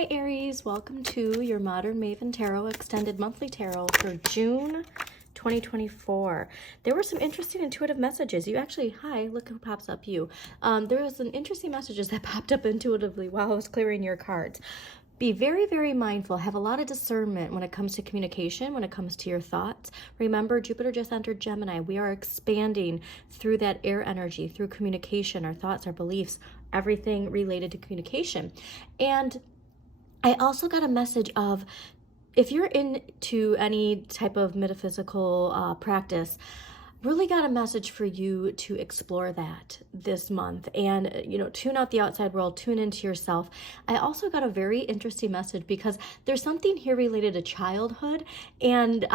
Hi Aries, welcome to your Modern Maven Tarot Extended Monthly Tarot for June 2024. There were some interesting intuitive messages. Hi, look who pops up, you. There was some interesting messages that popped up intuitively while I was clearing your cards. Be very, very mindful. Have a lot of discernment when it comes to communication, when it comes to your thoughts. Remember, Jupiter just entered Gemini. We are expanding through that air energy, through communication, our thoughts, our beliefs, everything related to communication. And I also got a message of, if you're into any type of metaphysical practice, really got a message for you to explore that this month and, tune out the outside world, tune into yourself. I also got a very interesting message because there's something here related to childhood and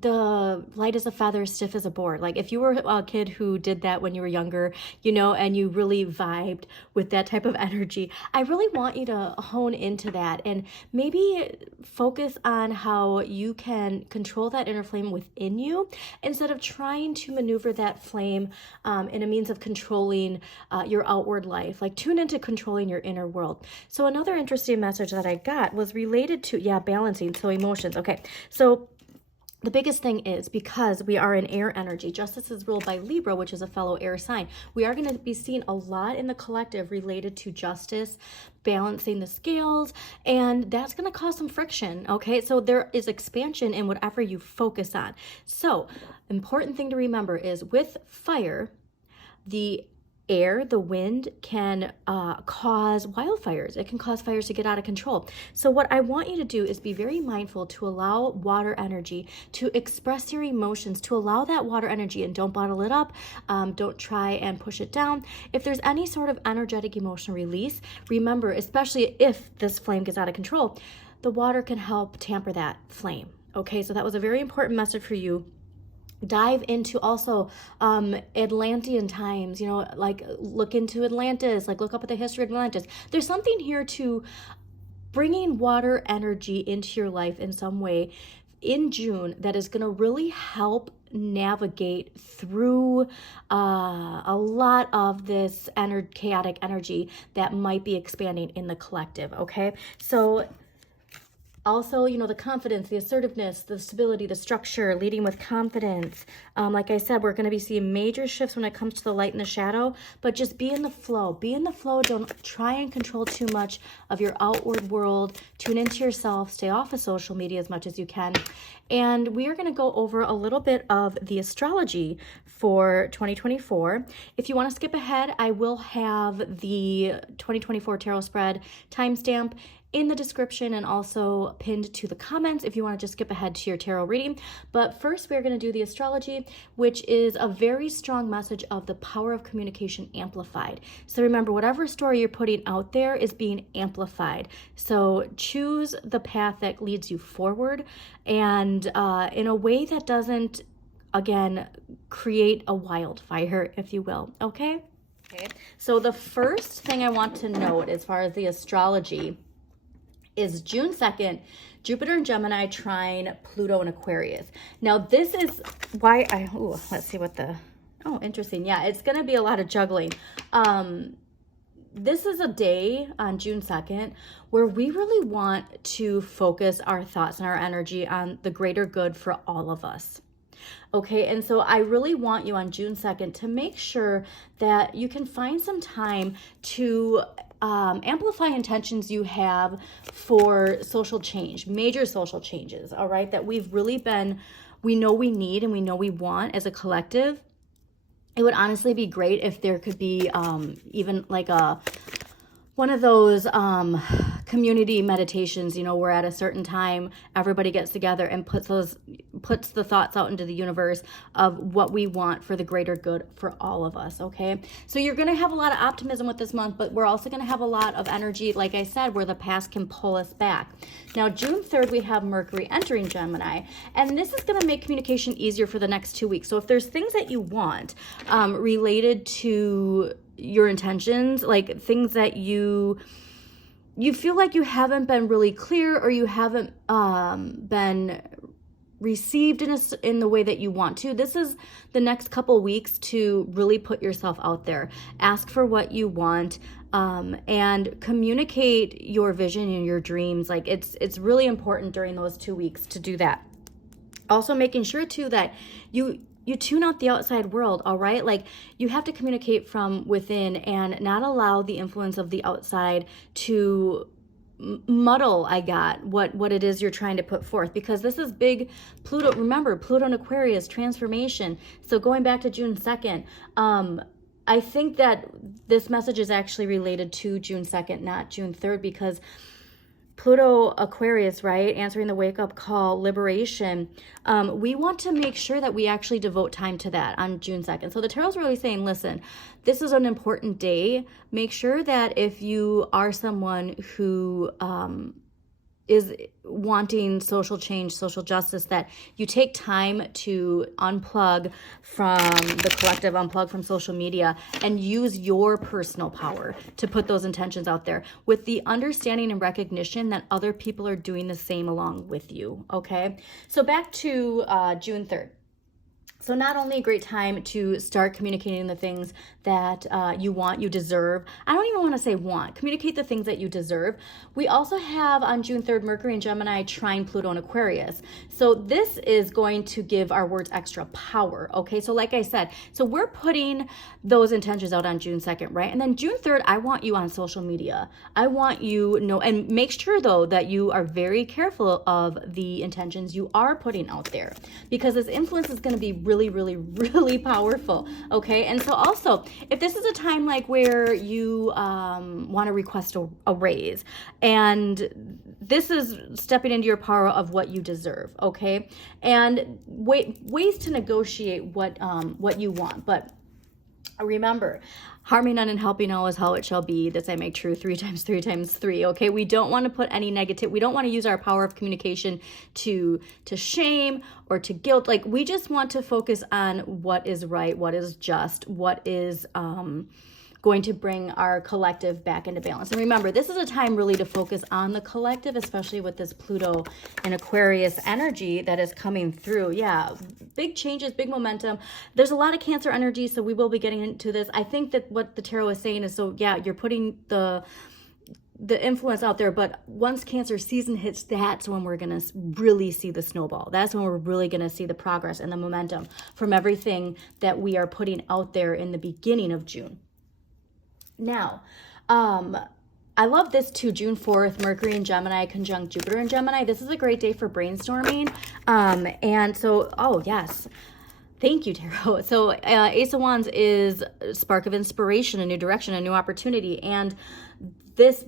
the light as a feather, stiff as a board. Like if you were a kid who did that when you were younger, and you really vibed with that type of energy, I really want you to hone into that and maybe focus on how you can control that inner flame within you instead of trying to maneuver that flame in a means of controlling your outward life. Like tune into controlling your inner world. So another interesting message that I got was related to, balancing. So emotions. Okay. So the biggest thing is, because we are in air energy, justice is ruled by Libra, which is a fellow air sign. We are going to be seeing a lot in the collective related to justice, balancing the scales, and that's going to cause some friction. Okay, so there is expansion in whatever you focus on. So important thing to remember is with fire, the air, the wind can cause wildfires. It can cause fires to get out of control. So what I want you to do is be very mindful to allow water energy to express your emotions, to allow that water energy, and don't bottle it up. Don't try and push it down. If there's any sort of energetic emotional release, remember, especially if this flame gets out of control, the water can help tamper that flame. Okay, so that was a very important message for you. Dive into also Atlantean times, like look into Atlantis, like look up at the history of Atlantis. There's something here to bringing water energy into your life in some way in June that is going to really help navigate through a lot of this chaotic energy that might be expanding in the collective. Okay, so also, the confidence, the assertiveness, the stability, the structure, leading with confidence. Like I said, we're going to be seeing major shifts when it comes to the light and the shadow, but just be in the flow. Be in the flow. Don't try and control too much of your outward world. Tune into yourself. Stay off of social media as much as you can. And we are going to go over a little bit of the astrology for 2024. If you want to skip ahead, I will have the 2024 tarot spread timestamp in the description and also pinned to the comments if you want to just skip ahead to your tarot reading. But first, we're going to do the astrology, which is a very strong message of the power of communication amplified. So remember, whatever story you're putting out there is being amplified. So choose the path that leads you forward and in a way that doesn't, again, create a wildfire, if you will. Okay? So the first thing I want to note as far as the astrology is June 2nd, Jupiter in Gemini trine Pluto in Aquarius. Now this is why let's see what interesting. Yeah, it's going to be a lot of juggling. This is a day on June 2nd where we really want to focus our thoughts and our energy on the greater good for all of us. Okay, and so I really want you on June 2nd to make sure that you can find some time to amplify intentions you have for social change, major social changes, all right, that we know we need and we know we want as a collective. It would honestly be great if there could be even like one of those community meditations, where at a certain time everybody gets together and puts the thoughts out into the universe of what we want for the greater good for all of us. Okay, so you're going to have a lot of optimism with this month, but we're also going to have a lot of energy, like I said, where the past can pull us back. Now June 3rd, we have Mercury entering Gemini, and this is going to make communication easier for the next 2 weeks. So if there's things that you want related to your intentions, like things that you feel like you haven't been really clear, or you haven't been received in the way that you want to. This is the next couple weeks to really put yourself out there. Ask for what you want, and communicate your vision and your dreams. Like it's really important during those 2 weeks to do that. Also making sure too that you tune out the outside world, all right? Like you have to communicate from within and not allow the influence of the outside to muddle what it is you're trying to put forth, because this is big. Pluto, remember, Pluto in Aquarius, transformation. So going back to June 2nd, I think that this message is actually related to June 2nd, not June 3rd, because Pluto Aquarius, right? Answering the wake-up call, liberation. We want to make sure that we actually devote time to that on June 2nd. So the tarot's really saying, listen, this is an important day. Make sure that if you are someone who is wanting social change, social justice, that you take time to unplug from the collective, unplug from social media, and use your personal power to put those intentions out there with the understanding and recognition that other people are doing the same along with you, okay? So back to June 3rd. So not only a great time to start communicating the things that you want, you deserve. I don't even want to say want. Communicate the things that you deserve. We also have on June 3rd, Mercury and Gemini trine Pluto and Aquarius. So this is going to give our words extra power, okay? So like I said, so we're putting those intentions out on June 2nd, right? And then June 3rd, I want you on social media. I want you know, and make sure though that you are very careful of the intentions you are putting out there, because this influence is going to be really, really, really powerful, okay? And so also, if this is a time like where you want to request a raise, and this is stepping into your power of what you deserve, okay? And ways to negotiate what you want, but remember, harming none and helping all is how it shall be. This I make true 3 times 3 times 3. Okay, we don't want to put any negative. We don't want to use our power of communication to shame or to guilt. Like we just want to focus on what is right, what is just, what is going to bring our collective back into balance. And remember, this is a time really to focus on the collective, especially with this Pluto and Aquarius energy that is coming through. Yeah, big changes, big momentum. There's a lot of Cancer energy, so we will be getting into this. I think that what the tarot is saying is, so yeah, you're putting the influence out there, but once Cancer season hits, that's when we're going to really see the snowball. That's when we're really going to see the progress and the momentum from everything that we are putting out there in the beginning of June. Now, I love this too, June 4th, Mercury in Gemini conjunct Jupiter in Gemini. This is a great day for brainstorming. And so, oh yes, thank you, Tarot. So Ace of Wands is a spark of inspiration, a new direction, a new opportunity. And this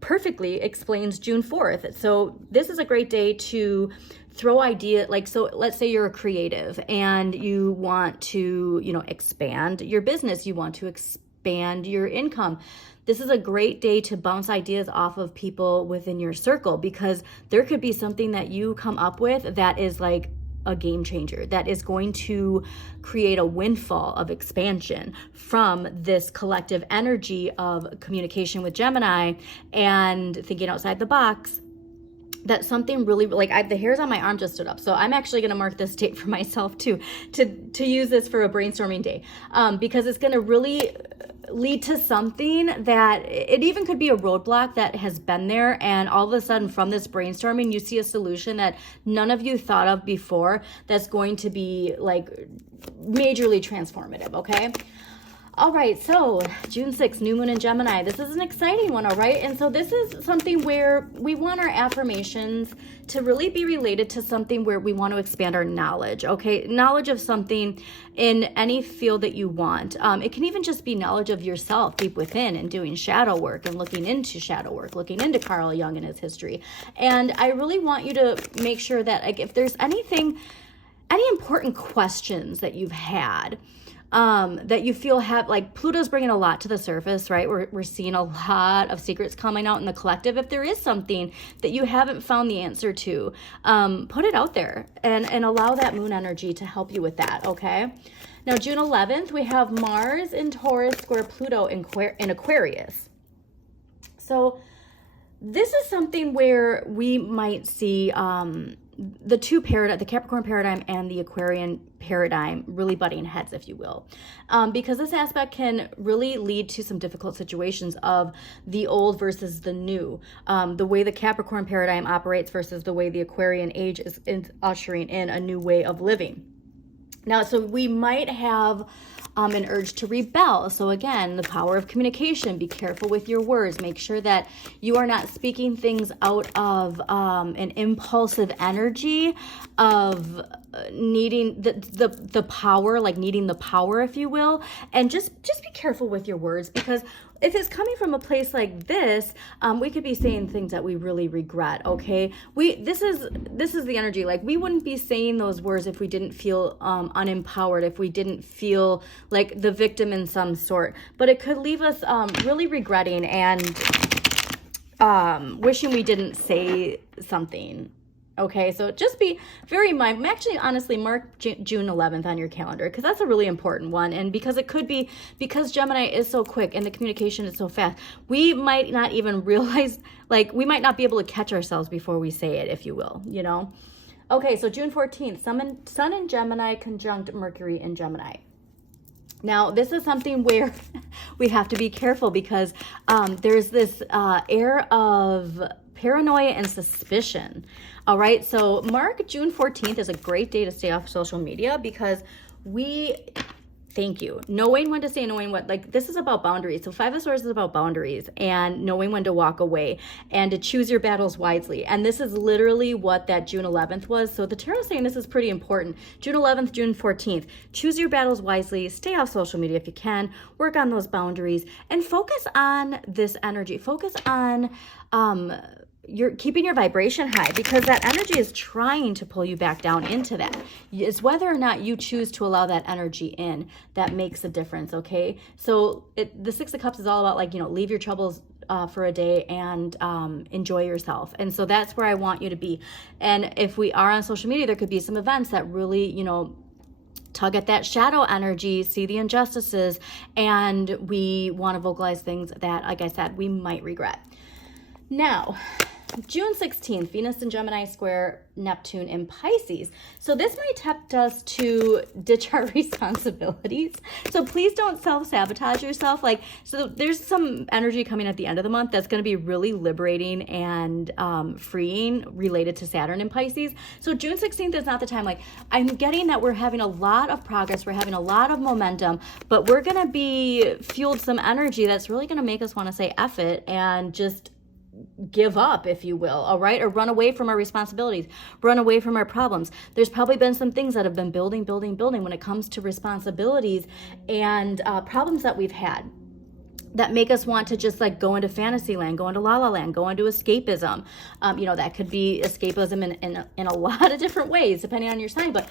perfectly explains June 4th. So this is a great day to throw idea, like, so let's say you're a creative and you want to, expand your business. You want to expand your income. This is a great day to bounce ideas off of people within your circle, because there could be something that you come up with that is like a game changer, that is going to create a windfall of expansion from this collective energy of communication with Gemini and thinking outside the box. That something really, like the hairs on my arm just stood up. So I'm actually going to mark this date for myself too, to use this for a brainstorming day, because it's going to really lead to something that it even could be a roadblock that has been there, and all of a sudden from this brainstorming you see a solution that none of you thought of before that's going to be like majorly transformative. Okay, all right, so June 6th, new moon in Gemini. This is an exciting one, all right? And so this is something where we want our affirmations to really be related to something where we want to expand our knowledge, okay? Knowledge of something in any field that you want. It can even just be knowledge of yourself deep within, and doing shadow work and looking into shadow work, looking into Carl Jung and his history. And I really want you to make sure that, like, if there's any important questions that you've had, that you feel have, like, Pluto's bringing a lot to the surface, right? We're seeing a lot of secrets coming out in the collective. If there is something that you haven't found the answer to, put it out there and allow that moon energy to help you with that, okay? Now, June 11th, we have Mars in Taurus square Pluto in Aquarius. So this is something where we might see the two paradigm, the Capricorn paradigm and the Aquarian paradigm really butting heads, if you will, because this aspect can really lead to some difficult situations of the old versus the new, the way the Capricorn paradigm operates versus the way the Aquarian age is ushering in a new way of living. Now, so we might have an urge to rebel. So again, the power of communication. Be careful with your words. Make sure that you are not speaking things out of an impulsive energy of needing the power, like needing the power, if you will. And just be careful with your words, because if it's coming from a place like this, we could be saying things that we really regret. Okay, this is the energy. Like, we wouldn't be saying those words if we didn't feel unempowered, if we didn't feel like the victim in some sort. But it could leave us really regretting and wishing we didn't say something. Okay, so just be very mindful. Actually, honestly, mark June 11th on your calendar, because that's a really important one. And because it could be, because Gemini is so quick and the communication is so fast, we might not even realize, like, we might not be able to catch ourselves before we say it, if you will, you know? Okay, so June 14th, Sun in Gemini conjunct Mercury in Gemini. Now, this is something where we have to be careful, because there's this air of paranoia and suspicion. All right, so mark June 14th is a great day to stay off social media, because thank you, knowing when to say, knowing what, like, this is about boundaries. So Five of Swords is about boundaries and knowing when to walk away and to choose your battles wisely. And this is literally what that June 11th was. So the tarot is saying this is pretty important. June 11th, June 14th, choose your battles wisely, stay off social media if you can, work on those boundaries, and focus on this energy. Focus on, you're keeping your vibration high, because that energy is trying to pull you back down into that. It's whether or not you choose to allow that energy in that makes a difference. Okay, so the Six of Cups is all about, like, you know, leave your troubles for a day and enjoy yourself. And so that's where I want you to be. And if we are on social media, there could be some events that really, you know, tug at that shadow energy, see the injustices, and we want to vocalize things that, like I said, we might regret. Now, June 16th, Venus in Gemini square Neptune in Pisces. So this might tempt us to ditch our responsibilities. So please don't self-sabotage yourself. Like, so there's some energy coming at the end of the month that's going to be really liberating and freeing related to Saturn in Pisces. So June 16th is not the time. Like, I'm getting that we're having a lot of progress. We're having a lot of momentum, but we're going to be fueled some energy that's really going to make us want to say F it and just give up, if you will, all right? Or run away from our responsibilities, run away from our problems. There's probably been some things that have been building when it comes to responsibilities and problems that we've had that make us want to just, like, go into fantasy land, go into la la land, go into escapism. You know, that could be escapism in a lot of different ways, depending on your sign, but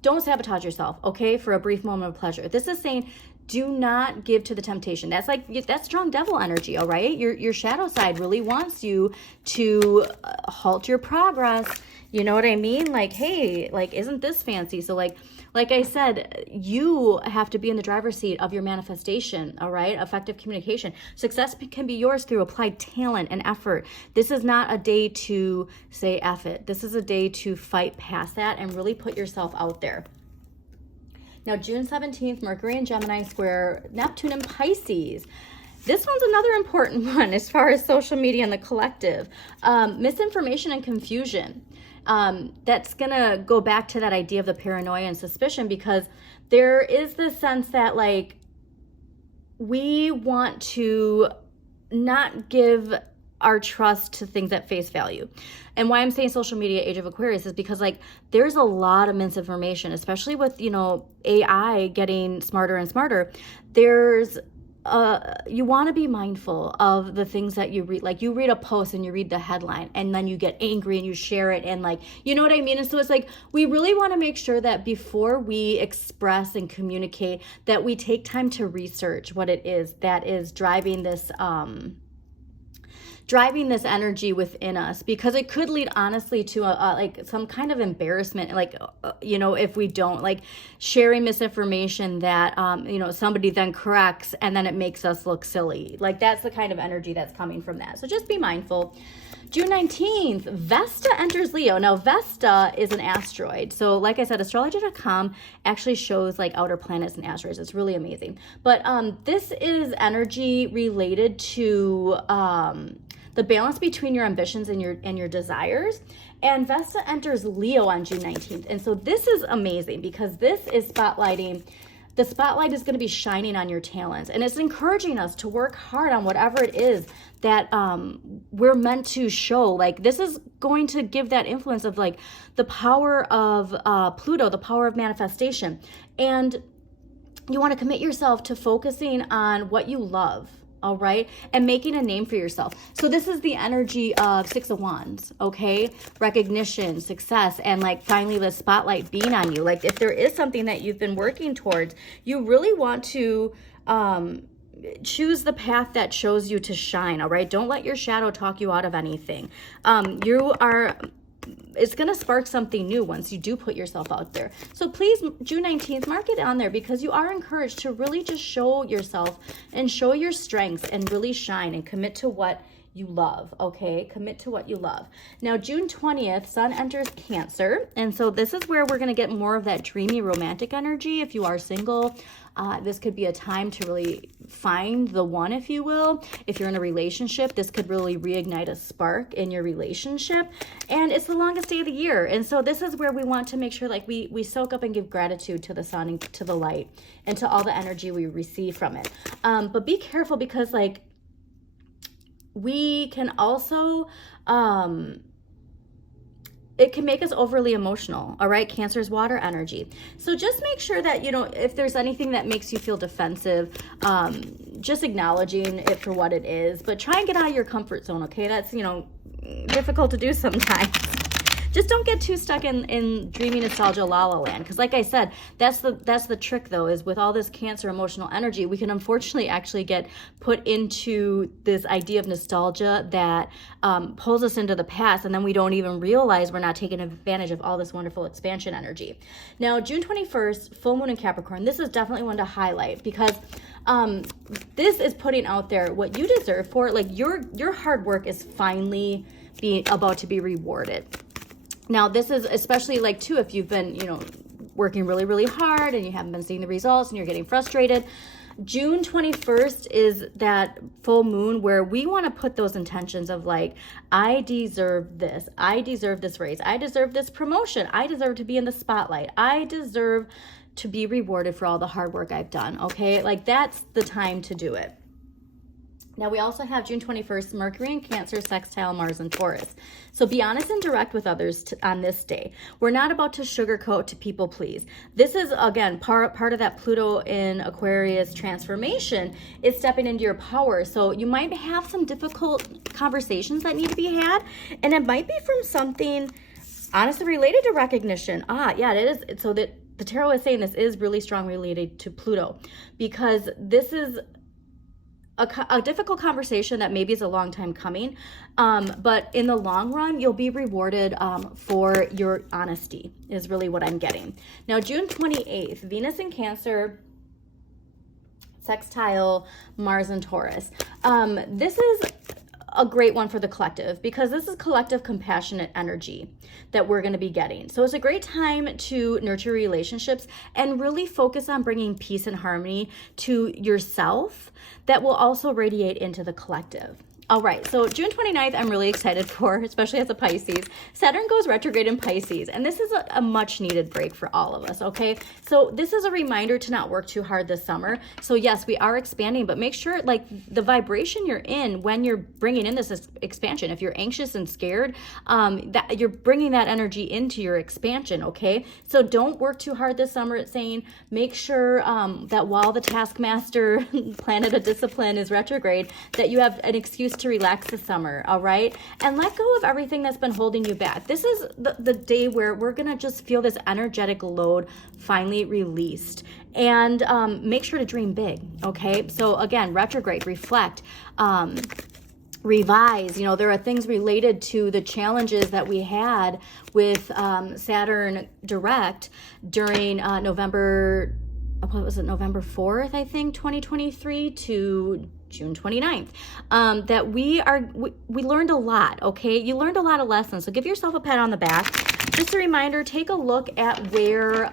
don't sabotage yourself, okay, for a brief moment of pleasure. This is saying, do not give to the temptation. That's strong devil energy, all right? Your shadow side really wants you to halt your progress. You know what I mean? Like, hey, like, isn't this fancy? So like I said, you have to be in the driver's seat of your manifestation, all right? Effective communication. Success can be yours through applied talent and effort. This is not a day to say F it. This is a day to fight past that and really put yourself out there. Now, June 17th, Mercury in Gemini square Neptune in Pisces. This one's another important one as far as social media and the collective. Misinformation and confusion. That's going to go back to that idea of the paranoia and suspicion, because there is this sense that, like, we want to not give our trust to things at face value. And why I'm saying social media, age of Aquarius, is because, like, there's a lot of misinformation, especially with, you know, AI getting smarter and smarter. There's you want to be mindful of the things that you read. Like, you read a post and you read the headline and then you get angry and you share it, and, like, you know what I mean? And so it's like, we really want to make sure that before we express and communicate, that we take time to research what it is that is driving this energy within us, because it could lead, honestly, to like some kind of embarrassment, like, you know, if we don't, like, sharing misinformation that you know, somebody then corrects and then it makes us look silly. Like, that's the kind of energy that's coming from that. So just be mindful. June 19th, Vesta enters Leo. Now, Vesta is an asteroid. So like I said, astrology.com actually shows like outer planets and asteroids. It's really amazing. But this is energy related to the balance between your ambitions and your desires. And Vesta enters Leo on June 19th. And so this is amazing because this is spotlighting. The spotlight is going to be shining on your talents, and it's encouraging us to work hard on whatever it is that we're meant to show. Like, this is going to give that influence of like the power of Pluto, the power of manifestation. And you want to commit yourself to focusing on what you love. All right. And making a name for yourself. So this is the energy of Six of Wands. Okay. Recognition, success, and like finally the spotlight being on you. Like if there is something that you've been working towards, you really want to choose the path that shows you to shine. All right. Don't let your shadow talk you out of anything. It's going to spark something new once you do put yourself out there. So please, June 19th, mark it on there because you are encouraged to really just show yourself and show your strengths and really shine and commit to what you love, okay? Commit to what you love. Now, June 20th, Sun enters Cancer. And so this is where we're going to get more of that dreamy romantic energy. If you are single, this could be a time to really find the one, if you will. If you're in a relationship, this could really reignite a spark in your relationship. And it's the longest day of the year. And so this is where we want to make sure like we soak up and give gratitude to the sun and to the light and to all the energy we receive from it. But be careful because like we can also it can make us overly emotional. All right. Cancer's water energy. So just make sure that, you know, if there's anything that makes you feel defensive, just acknowledging it for what it is, but try and get out of your comfort zone. Okay. That's, you know, difficult to do sometimes. Just don't get too stuck in dreamy nostalgia la la land. Because like I said, that's the trick though, is with all this Cancer emotional energy, we can unfortunately actually get put into this idea of nostalgia that pulls us into the past, and then we don't even realize we're not taking advantage of all this wonderful expansion energy. Now, June 21st, full moon in Capricorn. This is definitely one to highlight because this is putting out there what you deserve for it. Like your hard work is finally about to be rewarded. Now, this is especially like too, if you've been, you know, working really, really hard and you haven't been seeing the results and you're getting frustrated. June 21st is that full moon where we want to put those intentions of like, I deserve this. I deserve this raise. I deserve this promotion. I deserve to be in the spotlight. I deserve to be rewarded for all the hard work I've done. Okay. Like that's the time to do it. Now, we also have June 21st, Mercury in Cancer, sextile Mars in Taurus. So be honest and direct with others on this day. We're not about to sugarcoat to people please. This is, again, part of that Pluto in Aquarius transformation is stepping into your power. So you might have some difficult conversations that need to be had, and it might be from something honestly related to recognition. Yeah, it is. So that the tarot is saying this is really strong related to Pluto because this is a difficult conversation that maybe is a long time coming, but in the long run, you'll be rewarded for your honesty is really what I'm getting. Now, June 28th, Venus in Cancer, sextile Mars in Taurus. This is a great one for the collective because this is collective compassionate energy that we're going to be getting. So it's a great time to nurture relationships and really focus on bringing peace and harmony to yourself that will also radiate into the collective. All right, so June 29th, I'm really excited for, especially as a Pisces. Saturn goes retrograde in Pisces, and this is a much needed break for all of us, okay? So this is a reminder to not work too hard this summer. So yes, we are expanding, but make sure like the vibration you're in when you're bringing in this expansion, if you're anxious and scared, that you're bringing that energy into your expansion, okay? So don't work too hard this summer, it's saying. Make sure that while the taskmaster planet of discipline is retrograde, that you have an excuse to relax this summer, all right? And let go of everything that's been holding you back. This is the day where we're gonna just feel this energetic load finally released. And make sure to dream big, okay? So again, retrograde, reflect, revise. You know, there are things related to the challenges that we had with Saturn direct during November 4th, I think, 2023 to June 29th, that we learned a lot, okay? You learned a lot of lessons, so give yourself a pat on the back. Just a reminder, take a look at where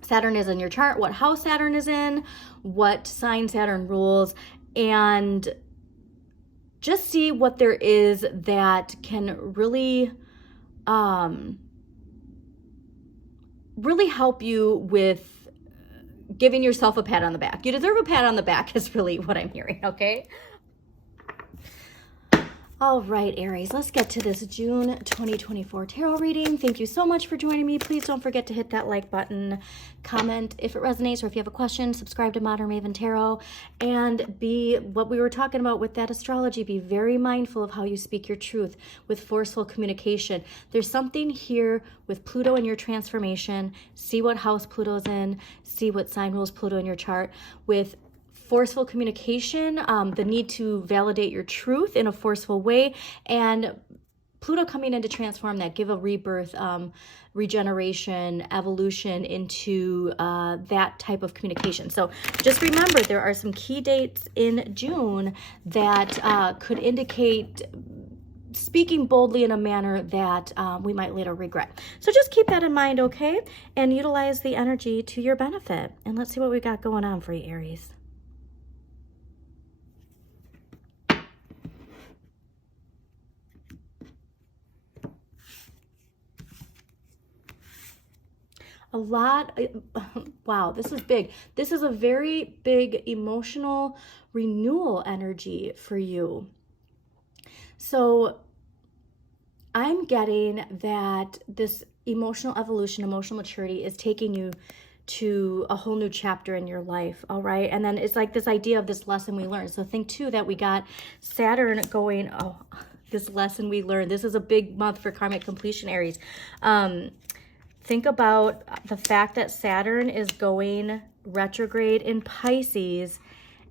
Saturn is in your chart, what house Saturn is in, what sign Saturn rules, and just see what there is that can really, really help you with giving yourself a pat on the back. You deserve a pat on the back is really what I'm hearing, okay? All right, Aries, let's get to this June 2024 tarot reading. Thank you so much for joining me. Please don't forget to hit that like button, comment if it resonates, or if you have a question, subscribe to Modern Maven Tarot, and be what we were talking about with that astrology. Be very mindful of how you speak your truth with forceful communication. There's something here with Pluto in your transformation. See what house Pluto's in. See what sign rules Pluto in your chart. With forceful communication, the need to validate your truth in a forceful way, and Pluto coming in to transform that, give a rebirth, regeneration, evolution into that type of communication. So just remember, there are some key dates in June that could indicate speaking boldly in a manner that we might later regret. So just keep that in mind, okay? And utilize the energy to your benefit. And let's see what we got going on for you, Aries. A lot, wow, this is big. This is a very big emotional renewal energy for you. So I'm getting that this emotional evolution, emotional maturity is taking you to a whole new chapter in your life, all right? And then it's like this idea of this lesson we learned. So think too that we got Saturn going, oh, this lesson we learned. This is a big month for karmic completion, Aries. Think about the fact that Saturn is going retrograde in Pisces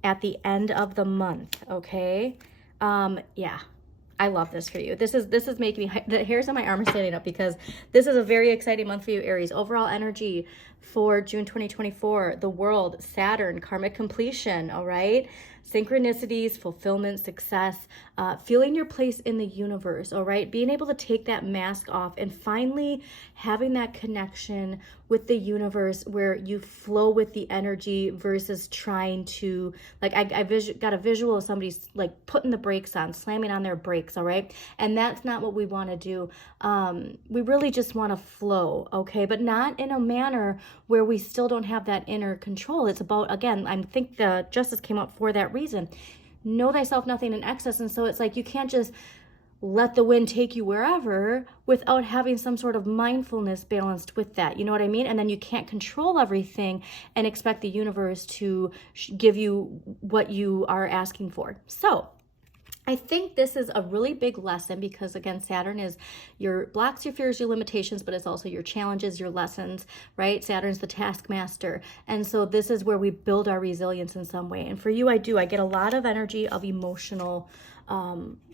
at the end of the month, okay? Yeah, I love this for you. This is making me, the hairs on my arm are standing up because this is a very exciting month for you, Aries. Overall energy for June 2024, the world, Saturn, karmic completion, all right? Synchronicities, fulfillment, success, feeling your place in the universe, all right? Being able to take that mask off and finally having that connection with the universe where you flow with the energy versus trying to, like, I got a visual of somebody's like putting the brakes on, slamming on their brakes, all right? And that's not what we want to do. We really just want to flow, okay? But not in a manner where we still don't have that inner control. It's about, again, I think the justice came out for that reason. Know thyself, nothing in excess. And so it's like you can't just let the wind take you wherever without having some sort of mindfulness balanced with that. You know what I mean? And then you can't control everything and expect the universe to give you what you are asking for. So I think this is a really big lesson because, again, Saturn is your blocks, your fears, your limitations, but it's also your challenges, your lessons, right? Saturn's the taskmaster. And so this is where we build our resilience in some way. And for you, I get a lot of energy of emotional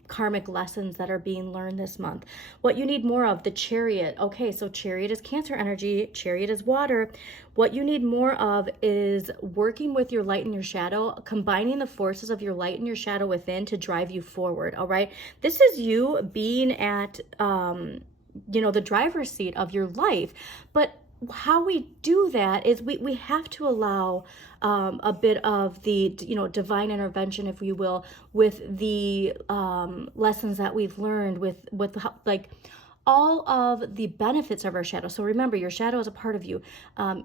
karmic lessons that are being learned this month. What you need more of, the Chariot. Okay, so Chariot is Cancer energy, Chariot is water. What you need more of is working with your light and your shadow, combining the forces of your light and your shadow within to drive you forward, all right? This is you being at, the driver's seat of your life. But how we do that is we have to allow a bit of the divine intervention, if you will, with the lessons that we've learned with like all of the benefits of our shadow. So remember, your shadow is a part of you.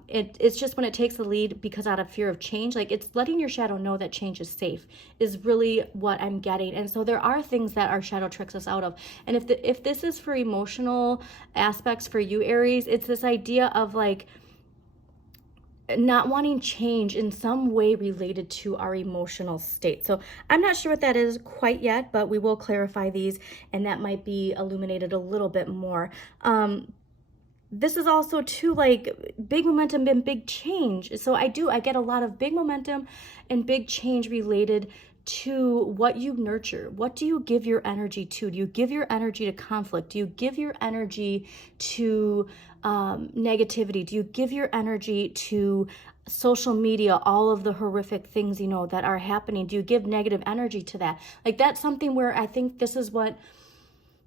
It's just when it takes the lead because out of fear of change, like it's letting your shadow know that change is safe is really what I'm getting. And so there are things that our shadow tricks us out of. And if this is for emotional aspects for you, Aries, it's this idea of like not wanting change in some way related to our emotional state. So I'm not sure what that is quite yet, but we will clarify these and that might be illuminated a little bit more. This is also too like big momentum and big change. So I get a lot of big momentum and big change related to what you nurture. What do you give your energy to? Do you give your energy to conflict? Do you give your energy to negativity? Do you give your energy to social media, all of the horrific things, you know, that are happening? Do you give negative energy to that? Like, that's something where I think this is what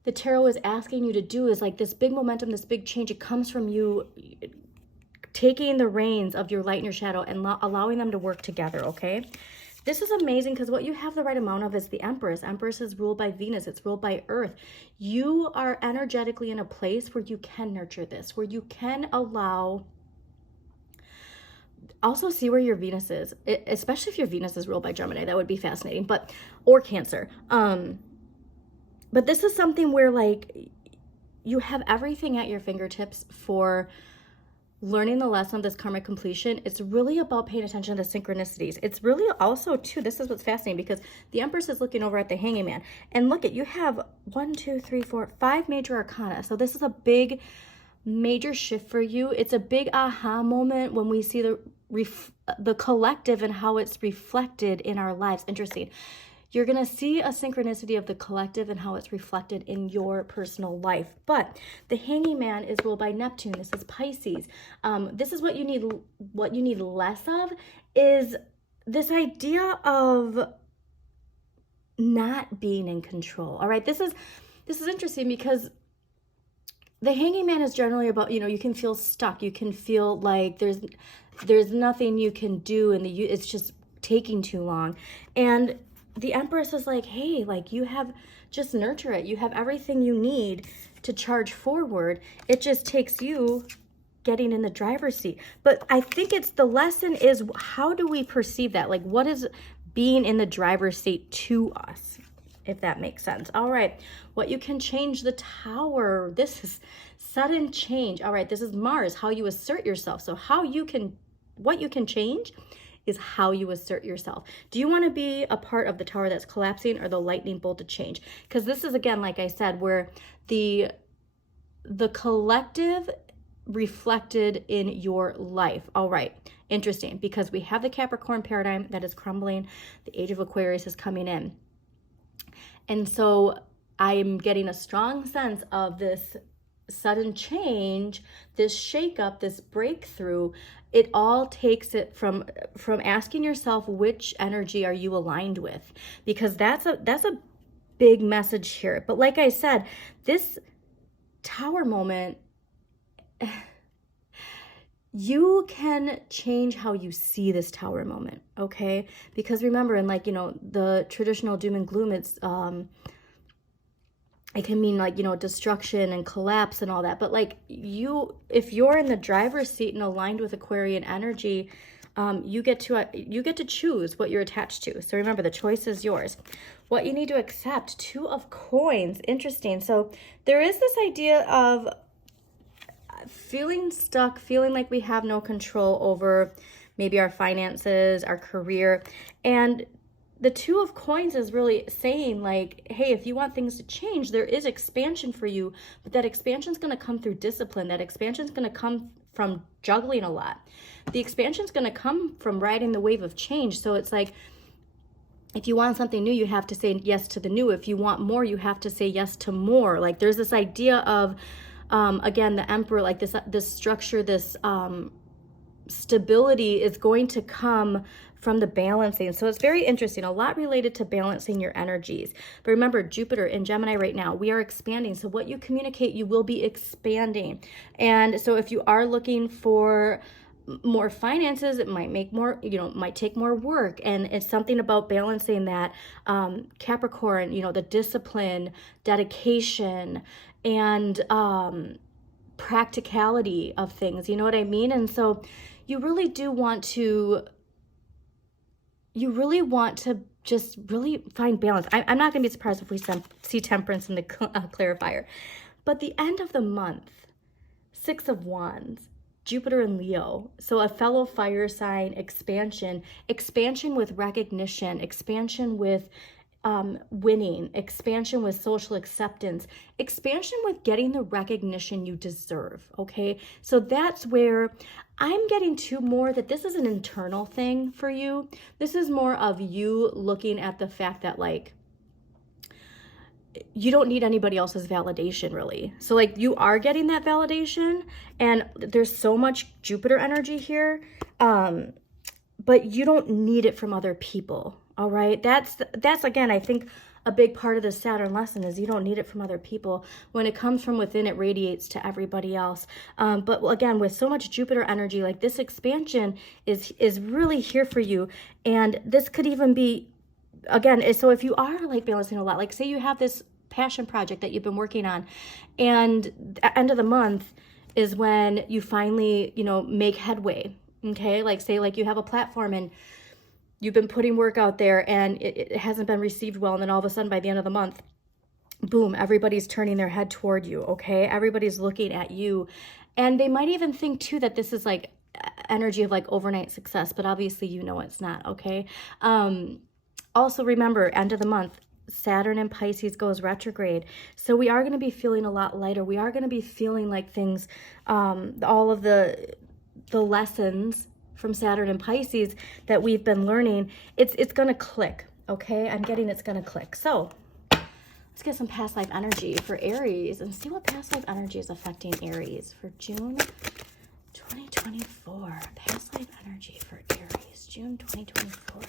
the tarot is asking you to do, is like this big momentum, this big change. It comes from you taking the reins of your light and your shadow and allowing them to work together, okay? This is amazing because what you have the right amount of is the Empress. Empress is ruled by Venus. It's ruled by Earth. You are energetically in a place where you can nurture this, where you can allow... Also see where your Venus is, especially if your Venus is ruled by Gemini. That would be fascinating, but, or Cancer. But this is something where, like, you have everything at your fingertips for learning the lesson of this karmic completion. It's really about paying attention to the synchronicities. It's really also, too, this is what's fascinating, because the Empress is looking over at the Hanging Man. And look, you have 1, 2, 3, 4, 5 major arcana. So this is a big, major shift for you. It's a big aha moment when we see the collective and how it's reflected in our lives. Interesting. You're going to see a synchronicity of the collective and how it's reflected in your personal life. But the Hanging Man is ruled by Neptune. This is Pisces. This is what you need less of, is this idea of not being in control. All right. This is interesting because the Hanging Man is generally about, you know, you can feel stuck. You can feel like there's nothing you can do, and it's just taking too long. And the Empress is like, hey, like, you have, just nurture it. You have everything you need to charge forward. It just takes you getting in the driver's seat. But I think the lesson is, how do we perceive that? Like, what is being in the driver's seat to us, if that makes sense? All right, what you can change, the Tower. This is sudden change. All right, this is Mars, how you assert yourself. So what you can change is how you assert yourself. Do you want to be a part of the tower that's collapsing, or the lightning bolt to change? Because this is, again, like I said, where the collective reflected in your life. All right, interesting, because we have the Capricorn paradigm that is crumbling. The Age of Aquarius is coming in. And so I'm getting a strong sense of this sudden change, this shakeup, this breakthrough. It all takes it from asking yourself, which energy are you aligned with? Because that's a big message here. But like I said, this Tower moment, you can change how you see this Tower moment, okay? Because remember, in, like, you know, the traditional doom and gloom, it can mean, like, you know, destruction and collapse and all that. But, like, if you're in the driver's seat and aligned with Aquarian energy, you get to choose what you're attached to. So remember, the choice is yours. What you need to accept, 2 of Coins. Interesting. So there is this idea of feeling stuck, feeling like we have no control over maybe our finances, our career. And the 2 of Coins is really saying, like, hey, if you want things to change, there is expansion for you, but that expansion is going to come through discipline. That expansion is going to come from juggling a lot. The expansion is going to come from riding the wave of change. So it's like, if you want something new, you have to say yes to the new. If you want more, you have to say yes to more. Like, there's this idea of, again, the Emperor, like this structure, this stability is going to come from the balancing. So it's very interesting, a lot related to balancing your energies. But remember, Jupiter in Gemini right now, we are expanding. So what you communicate, you will be expanding. And so if you are looking for more finances, it might make more, you know, might take more work. And it's something about balancing that Capricorn, you know, the discipline, dedication, and practicality of things, you know what I mean? And so you really do want to, just really find balance. I'm not going to be surprised if we see Temperance in the clarifier. But the end of the month, 6 of Wands, Jupiter in Leo. So a fellow fire sign, expansion with recognition, expansion with winning, expansion with social acceptance, expansion with getting the recognition you deserve, okay? So that's where I'm getting to more that this is an internal thing for you. This is more of you looking at the fact that like, you don't need anybody else's validation really. So like you are getting that validation and there's so much Jupiter energy here, but you don't need it from other people. All right. That's again, I think a big part of the Saturn lesson is you don't need it from other people. When it comes from within, it radiates to everybody else. But again, with so much Jupiter energy, like this expansion is really here for you. And this could even be, again, so if you are like balancing a lot, like say you have this passion project that you've been working on and at end of the month is when you finally, you know, make headway. Okay. Like say like you have a platform and you've been putting work out there and it hasn't been received well. And then all of a sudden by the end of the month, boom, everybody's turning their head toward you. Okay. Everybody's looking at you. And they might even think too that this is like energy of like overnight success, but obviously, you know, it's not. Okay. Also remember, end of the month, Saturn in Pisces goes retrograde. So we are going to be feeling a lot lighter. We are going to be feeling like things, all of the lessons from Saturn and Pisces that we've been learning, it's going to click, okay? I'm getting it's going to click. So let's get some past life energy for Aries and see what past life energy is affecting Aries for June 2024. Past life energy for Aries, June 2024.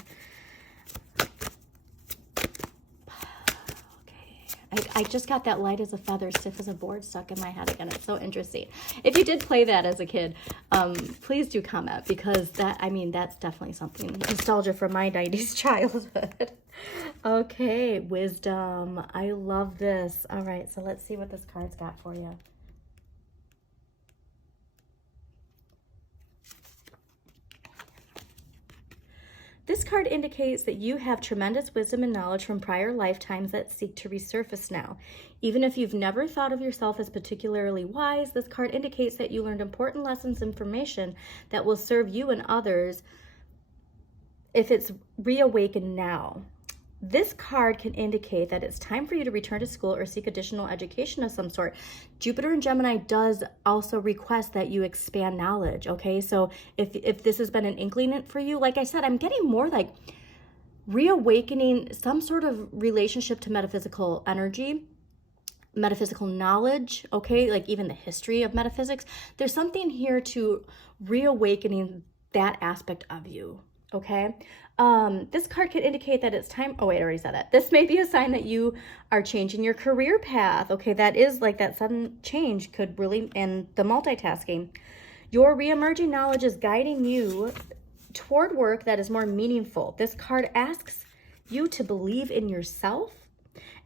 I just got that light as a feather, stiff as a board stuck in my head again. It's so interesting. If you did play that as a kid, please do comment because that, I mean, that's definitely something nostalgia from my 90s childhood. Okay, wisdom. I love this. All right, so let's see what this card's got for you. This card indicates that you have tremendous wisdom and knowledge from prior lifetimes that seek to resurface now. Even if you've never thought of yourself as particularly wise, this card indicates that you learned important lessons, information that will serve you and others if it's reawakened now. This card can indicate that it's time for you to return to school or seek additional education of some sort. Jupiter in Gemini does also request that you expand knowledge, okay? So if this has been an inkling for you, like I said, I'm getting more like reawakening some sort of relationship to metaphysical energy, metaphysical knowledge, okay? Like even the history of metaphysics. There's something here to reawakening that aspect of you, okay? This card could indicate that it's time. Oh, wait, I already said that. This may be a sign that you are changing your career path. Okay, that is like that sudden change could really, and the multitasking. Your reemerging knowledge is guiding you toward work that is more meaningful. This card asks you to believe in yourself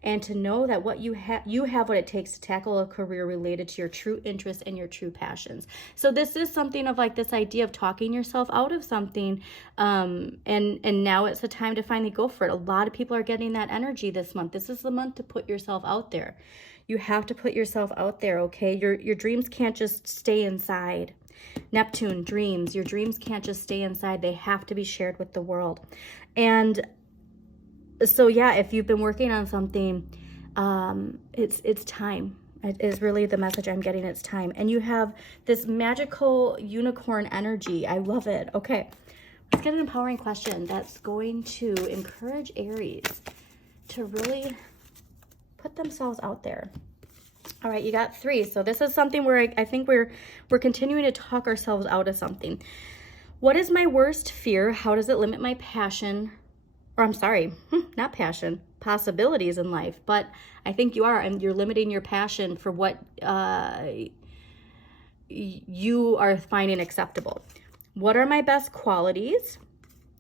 and to know that what you have what it takes to tackle a career related to your true interests and your true passions. So this is something of like this idea of talking yourself out of something, and now it's the time to finally go for it. A lot of people are getting that energy this month. This is the month to put yourself out there. You have to put yourself out there, okay? Your dreams can't just stay inside. Neptune, dreams. Your dreams can't just stay inside. They have to be shared with the world. And so yeah, if you've been working on something, it's time. It is really the message I'm getting. It's time. And you have this magical unicorn energy. I love it. Okay, let's get an empowering question that's going to encourage Aries to really put themselves out there. All right, you got 3. So this is something where I think we're continuing to talk ourselves out of something. What is my worst fear? How does it limit my passion? Or I'm sorry, not passion, possibilities in life. But I think you are, and you're limiting your passion for what you are finding acceptable. What are my best qualities?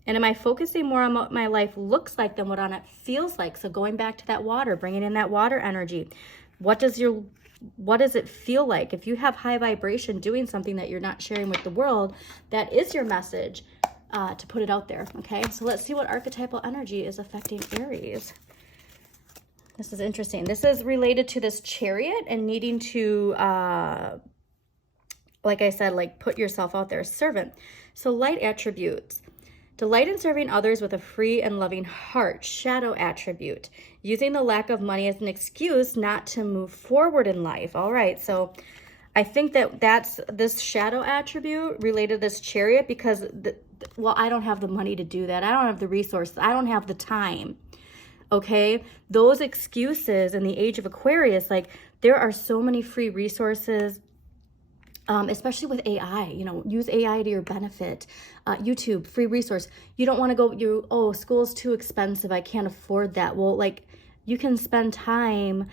And am I focusing more on what my life looks like than what on it feels like? So going back to that water, bringing in that water energy. What does it feel like? If you have high vibration doing something that you're not sharing with the world, that is your message. To put it out there, okay? So let's see what archetypal energy is affecting Aries. This is interesting. This is related to this Chariot and needing to, like I said, like put yourself out there. Servant. So light attributes. Delight in serving others with a free and loving heart, shadow attribute. Using the lack of money as an excuse not to move forward in life. All right, so I think that's this shadow attribute related to this chariot because, well, I don't have the money to do that. I don't have the resources. I don't have the time. Okay, those excuses in the age of Aquarius, like there are so many free resources, especially with AI, you know, use AI to your benefit. YouTube, free resource. You don't want to go, oh, school's too expensive. I can't afford that. Well, like you can spend time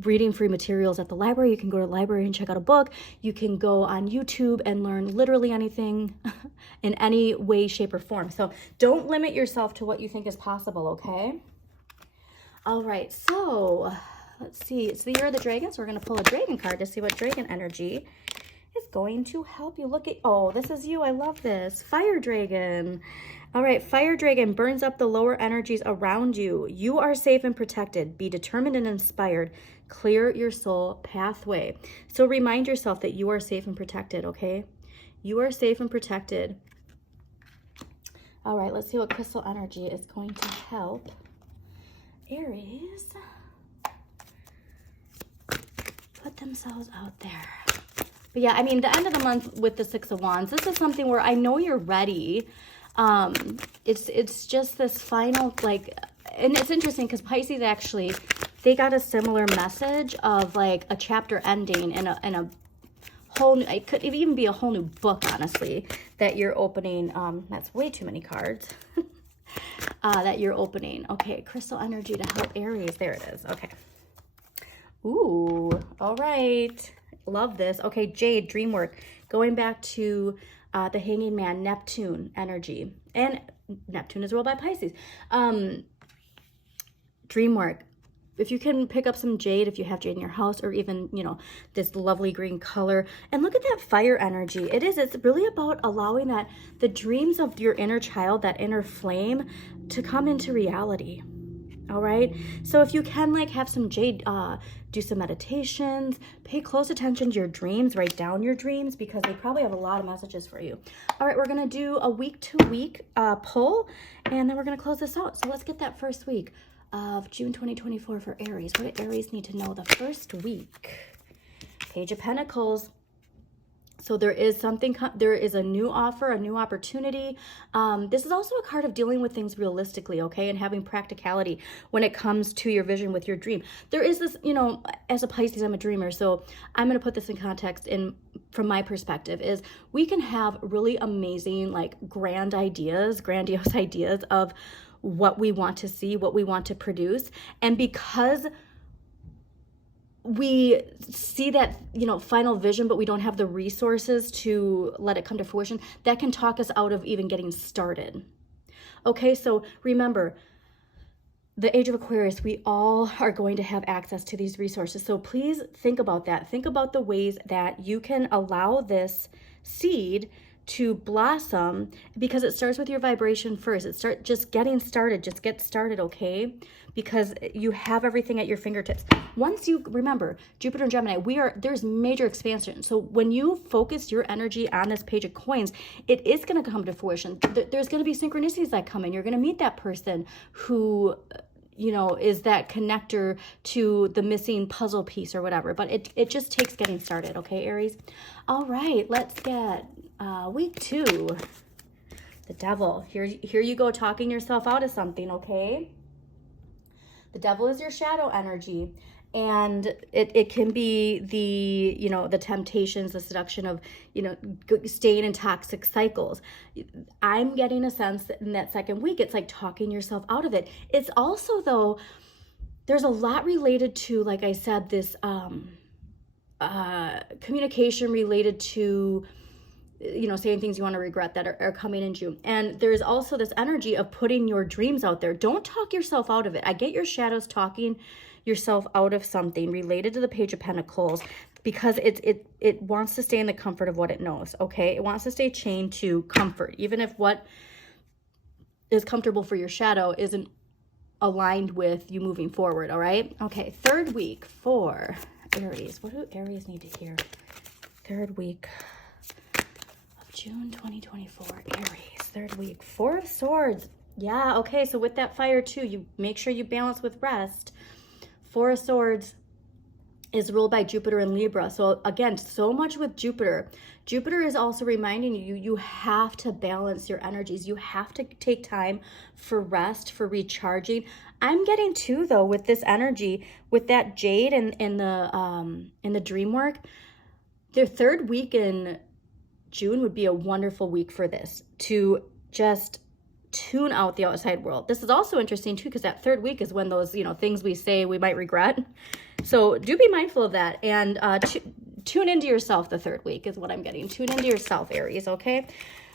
reading free materials at the library. You can go to the library and check out a book. You can go on YouTube and learn literally anything in any way, shape, or form. So don't limit yourself to what you think is possible, okay? All right, so let's see. It's the year of the dragon, so we're going to pull a dragon card to see what dragon energy is going to help you. Look at, oh, this is you. I love this. Fire dragon. All right, fire dragon burns up the lower energies around you. You are safe and protected. Be determined and inspired. Clear your soul pathway. So remind yourself that you are safe and protected, okay? You are safe and protected. All right, let's see what crystal energy is going to help Aries put themselves out there. But yeah, I mean, the end of the month with the Six of Wands, this is something where I know you're ready. It's just this final, like, and it's interesting because Pisces actually, they got a similar message of like a chapter ending and a whole new, it could even be a whole new book, honestly, that you're opening. That's way too many cards. That you're opening. Okay, crystal energy to help Aries. There it is. Okay. Ooh, all right. Love this. Okay, Jade, dream work. Going back to the Hanging Man, Neptune energy. And Neptune is ruled by Pisces. Dream work. If you can pick up some jade, if you have jade in your house, or even, you know, this lovely green color. And look at that fire energy. It's really about allowing that, the dreams of your inner child, that inner flame, to come into reality. All right. So if you can, like, have some jade, do some meditations, pay close attention to your dreams, write down your dreams, because they probably have a lot of messages for you. All right, we're going to do a week-to-week pull, and then we're going to close this out. So let's get that first week of June 2024 for Aries. What do Aries need to know the first week? Page of Pentacles. So there is something, there is a new offer, a new opportunity. This is also a card of dealing with things realistically, okay? And having practicality when it comes to your vision with your dream. There is this, you know, as a Pisces, I'm a dreamer. So I'm going to put this in context from my perspective is we can have really amazing, like grandiose ideas of what we want to see, what we want to produce. And because we see that, you know, final vision, but we don't have the resources to let it come to fruition, that can talk us out of even getting started. Okay, so remember, the age of Aquarius, we all are going to have access to these resources. So please think about that. Think about the ways that you can allow this seed to blossom, because it starts with your vibration first. Just getting started, just get started, okay? Because you have everything at your fingertips. Once you remember, Jupiter and Gemini, there's major expansion. So when you focus your energy on this page of coins, it is going to come to fruition. There's going to be synchronicities that come in. You're going to meet that person who, you know, is that connector to the missing puzzle piece or whatever. But it just takes getting started, okay, Aries? All right, let's get week 2. The Devil. Here you go, talking yourself out of something, okay? The Devil is your shadow energy. And it can be the, you know, the temptations, the seduction of, you know, staying in toxic cycles. I'm getting a sense that in that second week, it's like talking yourself out of it. It's also, though, there's a lot related to, like I said, this communication related to, you know, saying things you want to regret that are coming in June. And there's also this energy of putting your dreams out there. Don't talk yourself out of it. I get your shadows talking yourself out of something related to the Page of Pentacles, because it wants to stay in the comfort of what it knows, okay? It wants to stay chained to comfort, even if what is comfortable for your shadow isn't aligned with you moving forward, all right? Okay, third week for Aries. What do Aries need to hear? Third week of June 2024, Aries, third week, Four of Swords. Yeah, okay, so with that fire too, you make sure you balance with rest. Four of Swords is ruled by Jupiter and Libra. So again, so much with Jupiter. Jupiter is also reminding you, you have to balance your energies. You have to take time for rest, for recharging. I'm getting too, though, with this energy, with that Jade and the dream work, their third week in June would be a wonderful week for this, to just tune out the outside world. This is also interesting too, because that third week is when those, things we say we might regret. So do be mindful of that, and tune into yourself. The third week is what I'm getting. Tune into yourself, Aries, okay?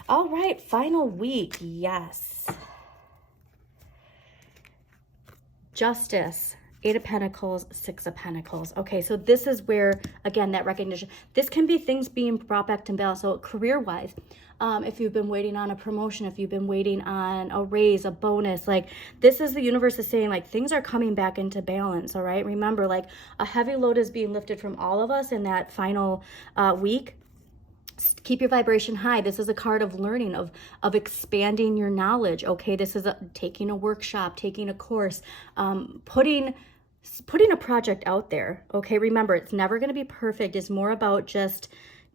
All right, final week. Yes. Justice. Eight of Pentacles, Six of Pentacles. Okay, so this is where, again, that recognition. This can be things being brought back to balance. So career-wise, if you've been waiting on a promotion, if you've been waiting on a raise, a bonus, like this is the universe is saying, like, things are coming back into balance, all right? Remember, like, a heavy load is being lifted from all of us in that final week. Keep your vibration high. This is a card of learning, of expanding your knowledge, okay? This is taking a workshop, taking a course, putting a project out there, okay? Remember, it's never going to be perfect. It's more about just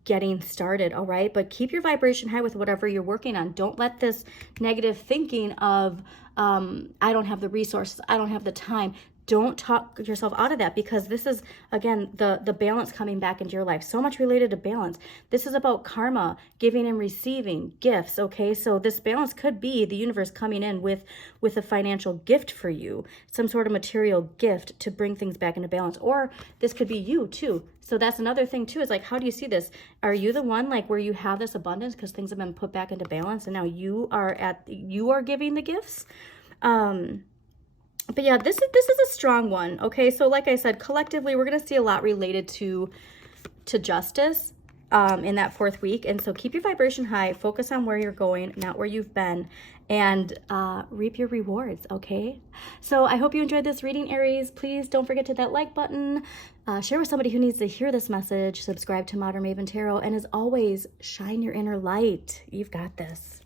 getting started, all right? But keep your vibration high with whatever you're working on. Don't let this negative thinking of, I don't have the resources, I don't have the time. Don't talk yourself out of that, because this is, again, the balance coming back into your life. So much related to balance. This is about karma, giving and receiving gifts, okay? So this balance could be the universe coming in with a financial gift for you, some sort of material gift to bring things back into balance. Or this could be you too. So that's another thing too, is like, how do you see this? Are you the one, like, where you have this abundance because things have been put back into balance and now you are giving the gifts? But yeah, this is a strong one, okay? So like I said, collectively, we're going to see a lot related to justice in that fourth week. And so keep your vibration high, focus on where you're going, not where you've been, and reap your rewards, okay? So I hope you enjoyed this reading, Aries. Please don't forget to hit that like button, share with somebody who needs to hear this message, subscribe to Modern Maven Tarot, and as always, shine your inner light. You've got this.